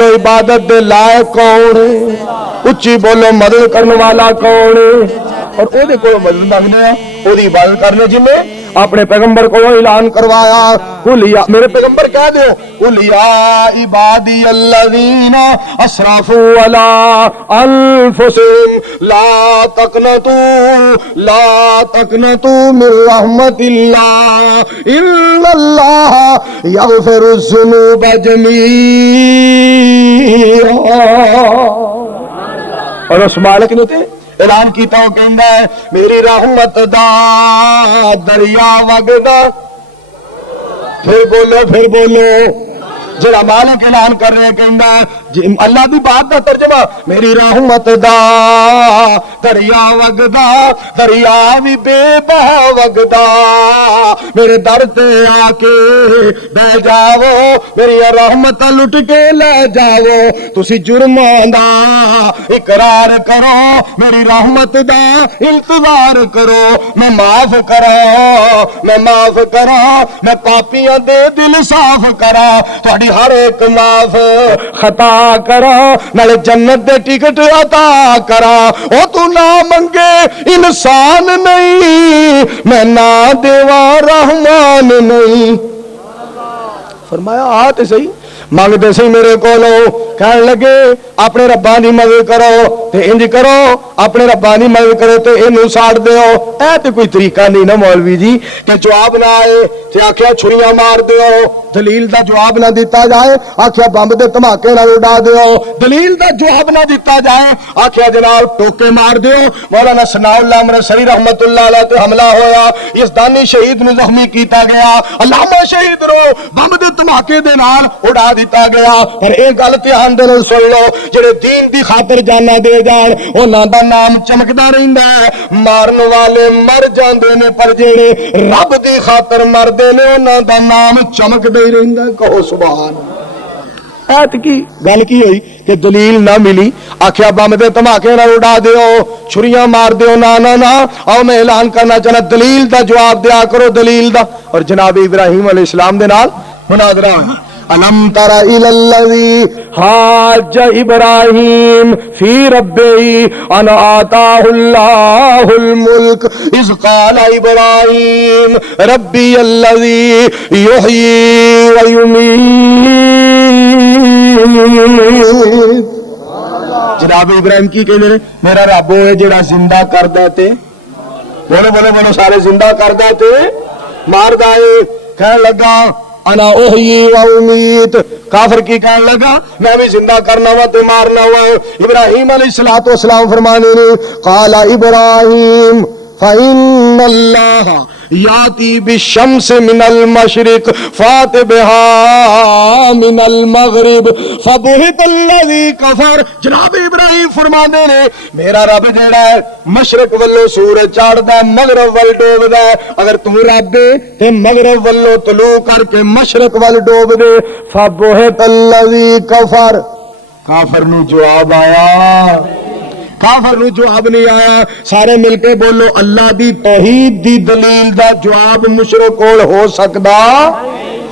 بولو عبادت دے لائق کون ہے؟ اچھی بولو مدد کرنے والا کون ہے؟ اور او دے کوئی مدد مانگنے ہیں، او دی عبادت کرنے جن نے اپنے پیغمبر کو اعلان کروایا، قل یا میرے پیغمبر کہہ دو قل یا عبادی الذین اسرفوا علی انفسہم لا تقنطوا من رحمت اللہ ان اللہ یغفر الذنوب جمیعا۔ اور اس مالک نے تے اعلان کیتا وہ کہندا ہے میری رحمت دا دریا وگدا، پھر بولو جڑا مالک اعلان کر رہے کہندا ہے اللہ دی بات دا ترجمہ میری رحمت دا دریا وگدا، دریا بھی بے بہا وگدا، میرے در تے آ کے بہ جاؤ، میری رحمت لٹ کے لے جاؤ، تسی جرماں دا اقرار کرو، میری رحمت دا انتظار کرو، میں معاف کرا، میں پاپیاں دے دل صاف کرا، تہاڈی ہر ایک معاف خطا کرا، نال جنت دے ٹکٹ عطا کرا۔ او تو نہ منگے انسان نہیں، میں نہ دیواں رحمان نہیں۔ فرمایا آتے صحیح مانگتے سی میرے کولو، کہنے لگے اپنے رباں دی مدد کرو تے انج کرو، اپنے رباں دی مدد کرو تے اینو ساڑ دیو۔ اے تے کوئی طریقہ نہیں نا مولوی جی کہ جواب نہ آئے تے آکھیا چھریاں مار دیو، دلیل دا جواب نہ دیتا جائے آکھیا بمب دے دھماکے نہ اڑا دیو، دلیل دا جواب نہ دیتا جائے آکھیا جناب ٹوکے مار دیو۔ مولانا ثناء اللہ امرتسری رحمت اللہ علیہ تے حملہ ہویا، اس دانی شہید نو زخمی کیتا گیا، علامہ شہید رو بمب دے دھماکے دے نال اڑا دیتا گیا۔ پر ایک گل دھیان دے نال سن لو، جڑے دین دی خاطر جانا دے جان انہاں دا نام چمکدا رہندا ہے، مارن والے مر جاندے نے پر جڑے رب دی خاطر مردے نے انہاں دا نام چمکدا ہی رہندا ہے۔ کہو سبحان اللہ۔ ایت کی گل کی ہوئی کہ دلیل نہ ملی، آکھیا بم دے دھماکے نہ اڑا دیو، چھریاں مار دیو، نہ آؤ میں اعلان کرنا چاہنا دلیل دا جواب دیا کرو، دلیل دا۔ اور جناب ابراہیم علیہ السلام دے نال مناظرہ ہویا۔ الم تر الی الذی حاج ابراہیم فی ربہ ان آتاہ اللہ الملک اذ قال ابراہیم ربی الذی یحیی ویمیت۔ جناب ابراہیم کی کہنے میرا رب ہوئے جڑا زندہ کر دیتے، بولو سارے زندہ کر دیتے، مار دائے۔ کہنے لگا انا احیی و امیت، کافر کی کہنے لگا میں بھی زندہ کرنا ہوا تے مارنا ہوا۔ ابراہیم علیہ السلام فرمانے نے قال ابراہیم فإن اللہ یاتی بالشمس من المشرق فات بها من المغرب فبہت الذی کفر۔ جناب ابراہیم فرمانے نے میرا رب جیڑا ہے مشرق والو سورج چاڑدا ہے، مغرب ول ڈوبدا ہے، اگر تو رب تے مغرب والو طلوع کر کے مشرق ول ڈوب دے، فبہت الذی کفر۔ کافر نو جواب آیا، کافر نو جواب نہیں آیا۔ سارے مل کے بولو اللہ دی توحید دی دلیل دا جواب مشرک کول ہو سکدا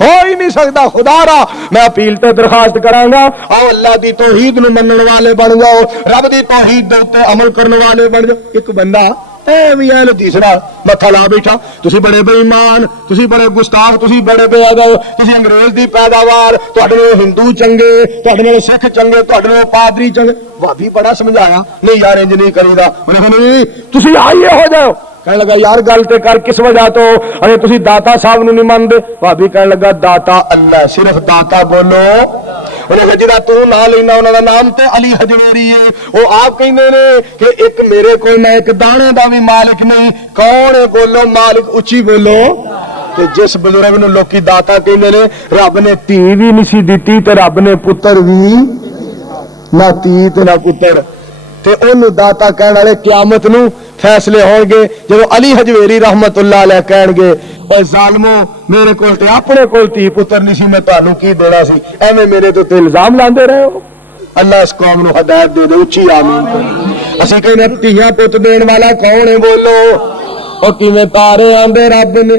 ہو ہی نہیں سکتا۔ خدا را میں اپیل تے درخواست کراں گا آؤ اللہ دی توحید نو منن والے بن جاؤ، رب دی توحید دے اوتے عمل کرن والے بن جاؤ۔ ایک بندہ ایویں اہل حدیث نال متھا لا بیٹھا، تسی بڑے بے ایمان، تسی بڑے گستاخ، تسی بڑے بے ادب، تسی انگریز دی پیداوار، تہاڈے نال ہندو چنگے، تہاڈے نال سکھ چنگے، تہاڈے نال پادری چنگے۔ بھابی بڑا سمجھایا نہیں یار انج نہیں کریدا، انہاں کہا نہیں تسی آئیے ہو جاؤ۔ کہنے لگا یار گل تے کر کس وجہ تو، اے تسی داتا صاحب نو نہیں مندے۔ بھابی کہنے لگا داتا اللہ، صرف داتا بولو۔ انہاں کہا جدا تو نہ لینا انہاں دا نام تے علی حجویری ہے، وہ آپ کہندے نے کہ ایک میرے کول میں ایک دانے دا بھی مالک نہیں۔ کون ہے بولو مالک، اچھی بولو۔ تے جس بزرگ نو لوکی داتا کہندے نے رب نے تھی بھی نہیں سی دتی تے رب نے پتر بھی نہ تھی تے نہ پتر، تے اونوں داتا کہن والے قیامت نو فیصلے ہون گے جدو علی حجویری رحمت اللہ علیہ کہن گے اے ظالمو میرے کول تے اپنے کول تھی پتر نہیں سی، میں تانوں کی دینا سی، ایویں میرے تو الزام لاندے رہے ہو۔ اللہ اس قوم نو ہدایت دے دے، اچھی آمین۔ اسی کہنے تیاں پت دین والا کون ہے بولو، او کیویں تارے آندے رب نے،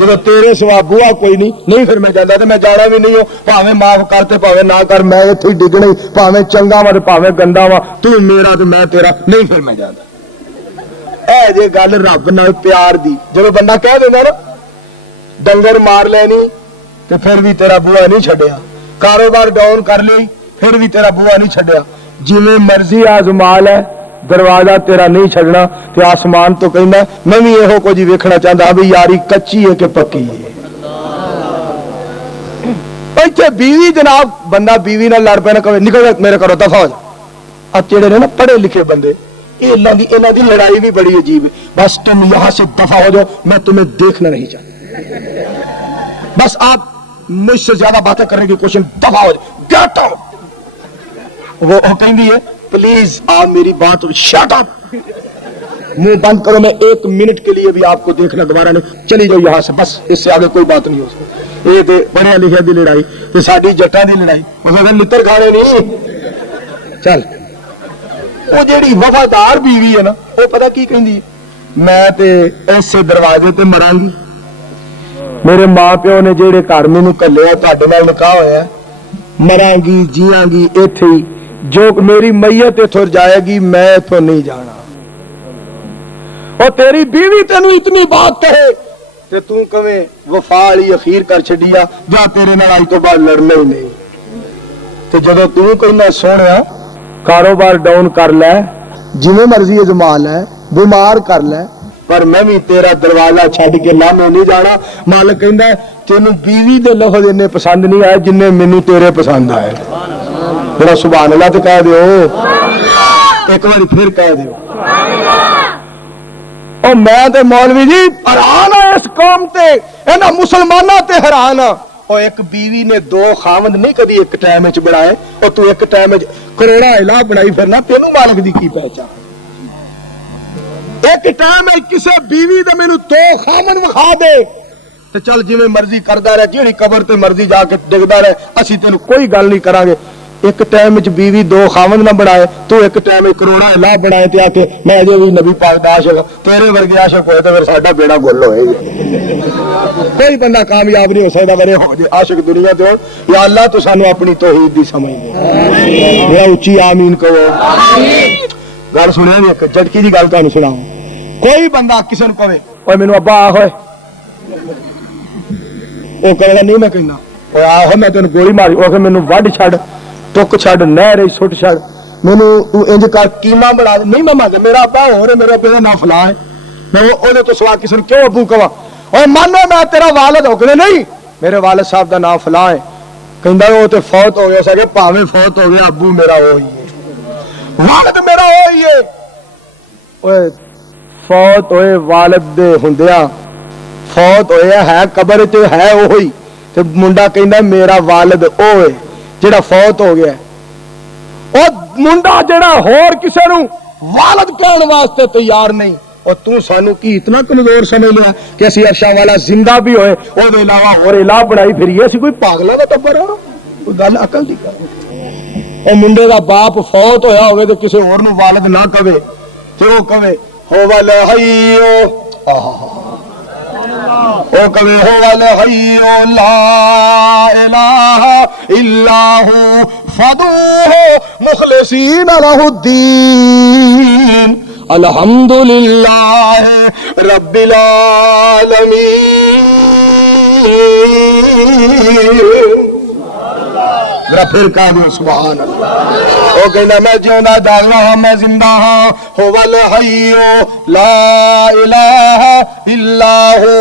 جب تیرے سوا بوا کوئی نہیں پھر میں جانا, میں جانا بھی نہیں ہو, بھاویں معاف کر تے بھاویں نہ کر, میں اتھے ہی ڈگنا ہی, بھاویں چنگا وا تے بھاویں گندا وا, تو میرا تے میں تیرا نہیں, پھر میں جانا. اے جے گل رب نال پیار دی, جب بندہ کہہ دینا نا ڈنگر مار لینی تے پھر بھی تیرا بوا نہیں چھڈیا, کاروبار ڈاؤن کر لی پھر بھی تیرا بوا نہیں چھڈیا, جویں مرضی آزما لے دروازہ تیرا نہیں چھڈنا. تے آسمان تو کہندا میں بھی یہو کچھ ویکھنا چاہتا بھی یاری کچی ہے کہ پکی ہے. ایتھے بیوی جناب بندہ بیوی نال لڑ پے نہ کہے نکل میرے گھروں دفع ہو جا. اب جڑے نے نا پڑھے لکھے بندے انہاں دی لڑائی بھی بڑی عجیب ہے. بس تم یہاں سے دفع ہو جاؤ, میں تمہیں دیکھنا نہیں چاہتا, بس آپ مجھ سے زیادہ باتیں کرنے کی کوشش, دفع ہو جاؤ, گیٹ آؤٹ. وہ کہندی ہے پلیز آپ میری بات شٹ اپ, منہ بند کرو, میں 1 منٹ کے لیے بھی آپ کو دیکھنا دوبارہ نہیں, چلی جاؤ یہاں سے, بس اس سے آگے کوئی بات نہیں ہو سکتی. یہ تے پڑھیا لکھیا دی لڑائی تے ساڈی جٹاں دی لڑائی, اس نے لتر کھانے نہیں. چل وہ جیڑی وفادار بیوی ہے نا, وہ پتہ کی کہندی, میں تے ایسے دروازے تے مراں گی, میرے ماں پیو نے جیڑے گھر مینوں کلیا تہاڈے نال نکاح ہویا, مراں گی جیاں گی ایتھے ہی, جو میری میت اتھوں جائے گی میں اتھوں نہیں جانا. اور تیری بیوی تینوں اتنی بات کہے تے تو کہے وفا والی اخیر کر چھڈیا, جا تیرے نال اج تو بعد لڑنا ہی نہیں. تے جدوں تو کہنا سونیا کاروبار ڈاؤن کر لے, جویں مرضی ازما لے, بیمار کر لے, پر میں بھی تیرا دروازہ چھڈ کے لامے نہیں جانا. مالک کہندا ہے تینوں بیوی دے لفظ اتنے پسند نہیں آئے جننے مینوں تیرے پسند آئے. میرا سبحان اللہ تو کہہ دیو, ایک بار پھر کہہ دیو. اور میں تے مولوی جی حیران ہاں اس قوم تے, انہاں مسلماناں تے حیران ہاں. اور ایک بیوی نے 2 خاوند نہیں کدی ایک ٹائم وچ بنائے, اور تو ایک ٹائم وچ کروڑا الہ بنائی پھرنا, تینوں مالک دی کی پہچان. ایک ٹائم کسے بیوی دے مینوں 2 خاوند وکھا دے تے چل جویں مرضی کردا رہے, جیڑی قبر تے مرضی جا کے ڈگدا رہے, اسی تینوں کوئی گل نہیں کران گے. ایک ٹائم وچ بیوی 2 خاوند نہ بنائے, تو ایک ٹائم کروڑا الہ بنائے تے آ کے میں اجے بھی نبی پاک دا عاشق, تیرے ورگے عاشق ہوئے تے پھر ساڈا بیڑا گل ہوئے گا. کوئی بندہ کامیاب نہیں ہو سکدا میرے ہو جے عاشق دنیا تے. یا اللہ تو سانو اپنی توحید دی سمجھ دے, میرا اچھی آمین کہو. گل سنیا نہیں, ایک جھٹکی دی گل تانوں سناؤں. کوئی بندہ کسے نوں کہے اوے مینوں ابا آ ہوئے, وہ کہے گا نہیں میں کہنا, اوے آ میں تینوں گولی ماری, او کہ مینوں وڈ چھڈ, ٹک چھڈ, نہر سٹ چھڈ, مینوں تو انج کر کیما بنا دے. نہیں میں مانگا میرا ابا ہو رہے, میرا ابا نام فلاں ہے, میں وہ تو سوا کسی نے کیوں ابو کہا, اور مانو میں تیرا والد ہو کہ نہیں میرے والد صاحب دا نام فلاں ہے. کہندا وہ تے فوت ہو گیا سکے, پاویں فوت ہو گیا, ابو میرا وہی ہے, والد میرا وہی ہے. اوے فوت ہوئے والد دے ہوندیاں فوت ہویا ہے قبر تے ہے وہی, تے منڈا کہندا میرا والد او ہے جڑا فوت ہو گیا. اور منڈا جڑا ہور کسے نوں والد کہن واسطے تیار نہیں, اور تو سانو کی اتنا کمزور سمجھ لیا کہ اسی عرشاں والا زندہ بھی ہوئے او دے علاوہ اور الہ بنائی پھریے, اسی کوئی پاگلا دا ٹبر ہے, کوئی گل عقل دی کر. او منڈے دا باپ فوت ہویا ہوئے تے کسے اور نوں والد نہ کہے, تے او کہے ہو ول حیو, او کہے ہو ول حیو لا الہ الا ہو فدوہ مخلصین لہ الدین الحمدللہ رب العالمین. ذرا پھر کہہ دو سبحان اللہ. وہ کہنا میں جیوندا جاگدا ہاں, میں زندہ ہاں, هو الحی لا الہ الا ہو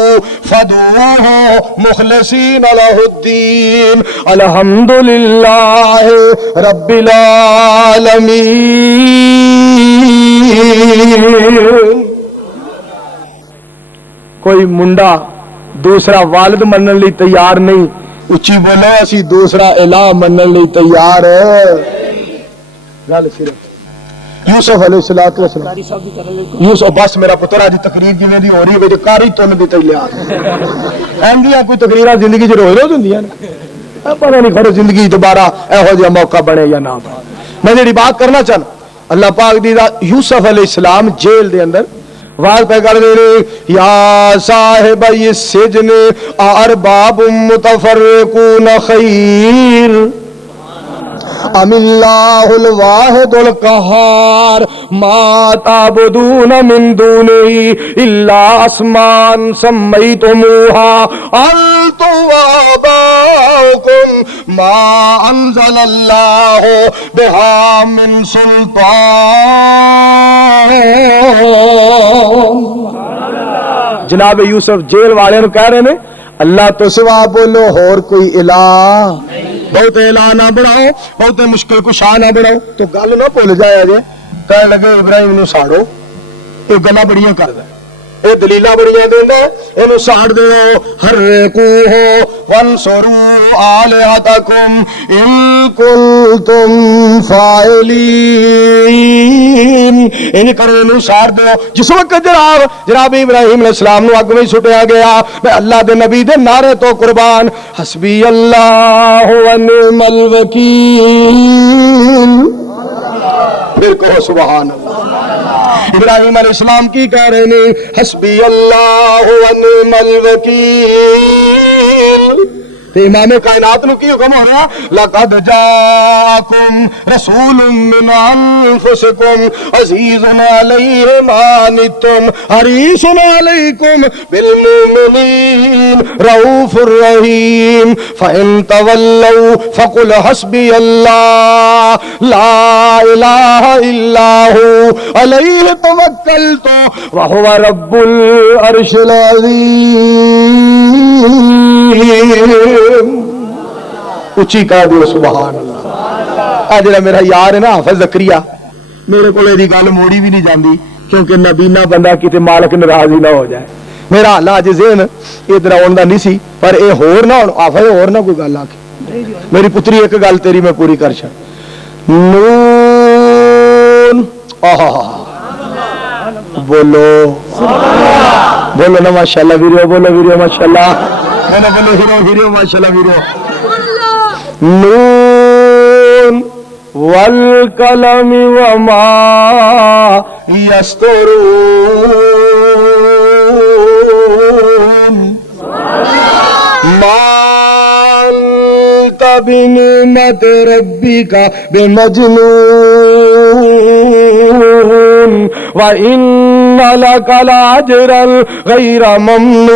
فدعوہ مخلصین لہ الدین الحمدللہ رب العالمین. کوئی منڈا دوسرا والد منن لی تیار نہیں, اچھی بولو اسی دوسرا الہ منن لی تیار ہے. گل صرف یوسف علیہ الصلوۃ والسلام, یوسف بس میرا پتر اج تقریر جویں دی ہو رہی ہے کاری تن دی تیار ایندیاں کوئی تقریراں زندگی چ روز روز ہوندیاں نے, پتہ نہیں کھڑو زندگی دوبارہ ایہو جہا موقع بنے یا نہ بنے. میں جڑی بات کرنا چاہنا اللہ پاک دی یوسف علیہ السلام جیل دے اندر آواز پہ کر دے یا صاحب السجن ارباب متفرقون خیر ام اللہ الواحد القہار ما تعبدون من دونہ الا اسماء سمیتموها انتم وآباؤکم ما انزل اللہ بہا من سلطان. جناب یوسف جیل والے نو کہہ رہے نے اللہ تو سوا بولو اور کوئی الہ بہت اعلان نہ بڑھاؤ بہت مشکل کشا نہ بڑھاؤ. تو گل نہ بھول جائے جے کہنے لگے ابراہیم نو ساڑو یہ گلاں بڑیاں کردا یہ دلیلاں بڑیاں دیندا اینو ساڑ دیو حرقوہ وانصروا آلہتکم ان کنتم فاعلین. ان کرے نو ساڑ دیو. جس وقت جناب ابراہیم علیہ السلام نو اگ میں سٹیا گیا میں اللہ دے نبی دے نعرے تو قربان حسبی اللہ و نعم الوکیل. پھر کہو سبحان اللہ. ابراہیم علیہ السلام کی کہہ رہے ہیں حسبی اللہ و نعم الوکیل. امام کائنات نو کی حکم ہو رہا لقد جاءکم رسول من انفسکم عزیز علیہ ما عنتم حریص علیکم بالمؤمنین رؤوف الرحیم فإن تولوا فقل حسبی اللہ لا الہ الا ہو علیہ توکلت وہو رب العرش العظیم. اچھی کہہ دیو سبحان اللہ. آج جڑا میرا یار ہے نا حافظ زکریا میرے کو یہ گل موڑی بھی نہیں جاندی کیونکہ نبینا بندہ کتے مالک ناراض ہی نہ ہو جائے. میرا حال اج ذہن ادھر آن دا نہیں سی پر اے ہور نہ حافظ ہور نہ کوئی گل آکھے. میری پتری ایک گل تیری میں پوری کر چھڑ نون بولو بولو نا ماشاءاللہ ویریو بولو ویریو ماشاءاللہ بولو ہیرو ہیرو ماشاءاللہ ویریو. نون والقلم وما یسطرون ما انت بنعمت ربک بمجنون وَإِنَّ لَكَ لَأَجْرًا غَيْرَ مَمْنُونٍ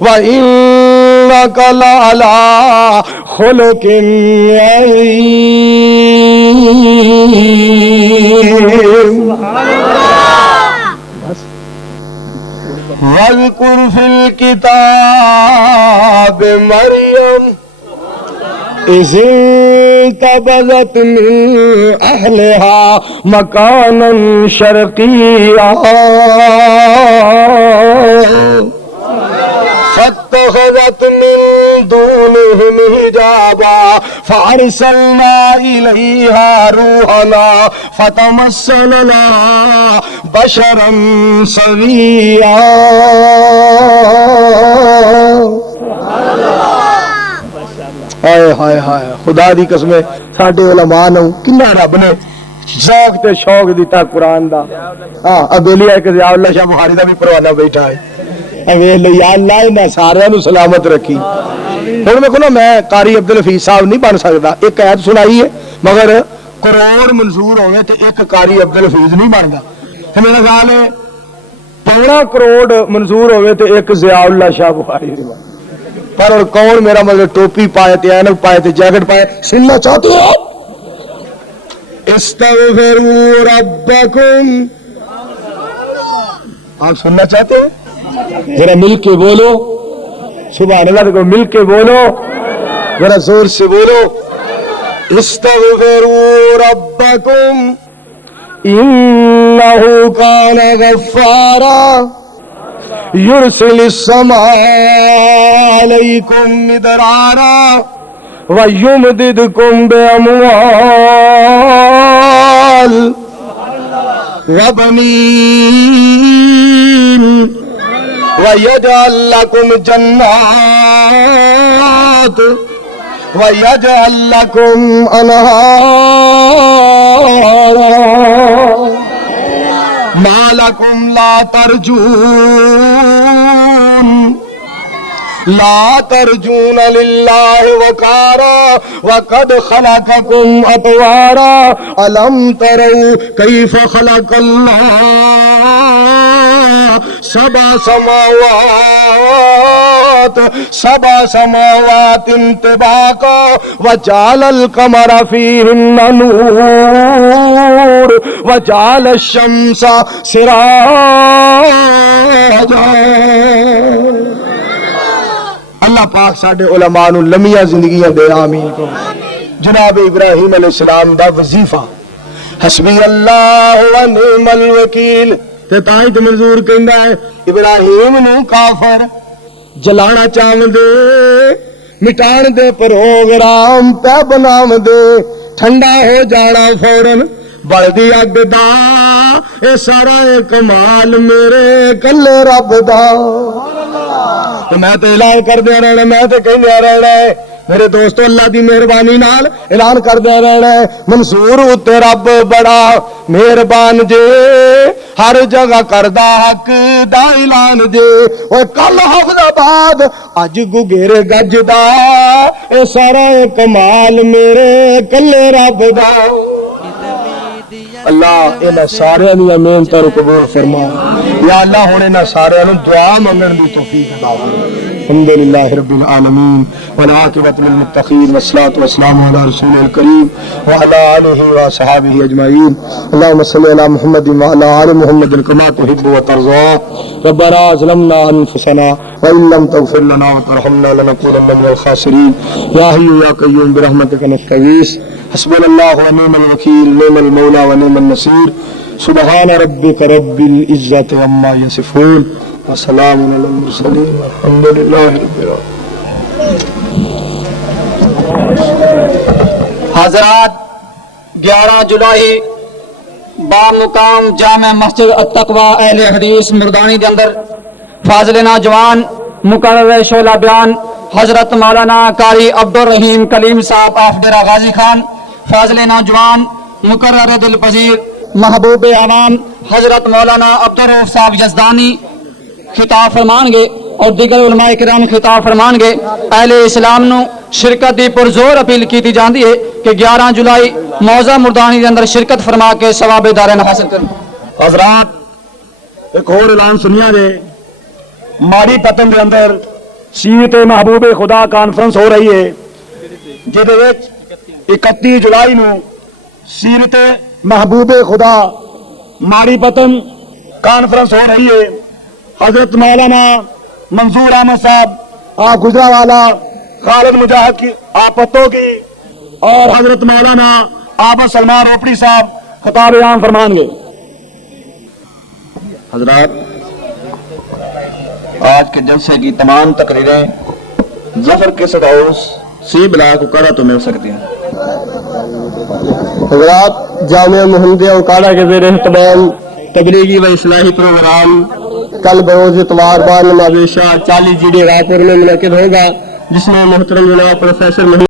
وَإِنَّكَ لَعَلَىٰ خُلُقٍ عَظِيمٍ. وَاذْكُرْ فِي الْكِتَابِ مَرْيَمَ إِذِ انتبذت من أهلها مكانا شرقيا فاتخذت من دونهم حجابا فأرسلنا إليها روحنا فتمثل لها بشرا سويا. ہائے ہائے ہائے خدا دی قسم ساڈے علماء نو کنا رب نے ذوق تے شوق دیتا قرآن دا. ہاں ابیلی ایک ضیاء اللہ شاہ بخاری دا بھی پروانہ بیٹھا ہے. اوے یا اللہ انہاں سارے نو سلامت رکھی. ہن میں کہنا میں قاری عبدالحفیظ صاحب نہیں بن سکدا. ایک آیت سنائی ہے مگر کروڑ منظور ہوئے تے ایک قاری عبدالحفیظ نہیں بندا. میرا خیال ہے 15 کروڑ منظور ہوئے تے ایک ضیاء اللہ شاہ بخاری نہیں بندا. پر اور کون میرا مطلب ٹوپی پائے تے اینک پائے تے جیکٹ پائے سننا چاہتے ہو استغفروا ربکم. آپ سننا چاہتے ہیں ذرا مل کے بولو سبحان اللہ. کو مل کے بولو ذرا زور سے بولو استغفروا ربکم انہ کان غفارا یرسل السماء علیکم مدرارا ویمددکم باموال وبنین ویجعل لکم جنات ویجعل لکم انہارا. ما لکم لا ترجون للہ وقارا وقد خلقکم اطوارا الم تروا کیف خلق اللہ سبع سماوات طباقا وجعل القمر فيهن نور وجعل الشمس سراجا. اللہ پاک ساڈے علماء نو لمیاں زندگیاں دے آمین. جناب ابراہیم علیہ السلام دا وظیفہ حسبی اللہ و نعم الوکیل تے تائیں تے منظور کہندا ہے ابراہیم نو کافر جلانا چاہن دے مٹان دے پروگرام پہ بنام دے ٹھنڈا ہو جانا فوراً بلدی اگ دا اے سارا کمال میرے کلے رب دا. تو میں تو اعلان کر دیا رہنا میں تو کہندیا رہنا ہے میرے دوستو اللہ دی مہربانی نال اعلان کر دیا رہنا ہے منصور اتے رب بڑا مہربان جے ہر جگہ کردہ حق دا اعلان جے وہ کل حفظآباد اج گگر گج دا اے سارا کمال میرے کلے رب دا. اللہ انہاں سارے دی محنت قبول فرما یا اللہ ہن انہاں سارے نوں دعا منگن دی توفیق عطا فرما. الحمد للہ رب العالمین والعاقبۃ للمتقین والصلاۃ والسلام علی رسول الکریم وعلی آلہ وصحبہ اجمعین. اللهم صل علی محمد وعلی آل محمد کما تحب وترضى. ربنا ظلمنا انفسنا وان لم تغفر لنا وترحمنا لنكونن من الخاسرین. یا حی یا قیوم برحمتک نستغیث. حسبنا اللہ ونعم الوکیل نعم المولا ونعم النصیر. سبحان ربک رب العزۃ عما یصفون وسلام علی المرسلین والحمد للہ رب العالمین. حضرات 11 جولائی بامقام جامع مسجد التقوی اہل حدیث مردانی کے اندر فاضل نوجوان مقرر شعلہ بیان حضرت مولانا قاری عبدالرحیم کلیم صاحب آف ڈیرہ غازی خان فاضل نوجوان مقرر دل پذیر محبوب عوام حضرت مولانا عبدالرؤوف صاحب یزدانی خطاب فرمان گے اور دیگر علماء کرام خطاب فرمان گے. اہل اسلام نو شرکت دی پرزور اپیل کی جاندی ہے کہ 11 جولائی موضع مردانی کے اندر شرکت فرما کے ثواب دارین حاصل کریں. حضرات ایک اور اعلان سنیا دے ماڑی پتن دے اندر سیرت محبوب خدا کانفرنس ہو رہی ہے جہدے وچ 31 جولائی نو سیرت محبوب خدا ماڑی پتن کانفرنس ہو رہی ہے. حضرت مولانا منظور احمد صاحب آپ گجرانوالہ خالد مجاہد کی آپ پتوں کی اور حضرت مولانا آبد سلمان روپڑی صاحب خطاب عام فرمان گے. حضرات آج کے جلسے کی تمام تقریریں ظفر کیسٹ ہاؤس سی بلاک اکاڑا تو مل سکتی ہیں. حضرات جامعہ محمدیہ اکاڑا کے زیر اہتمام تبلیغی و اصلاحی پروگرام کل بروز اتوار بار نماز عشاء 40 جی ڈی راپور میں منعقد ہوگا جس میں محترم جناب پروفیسر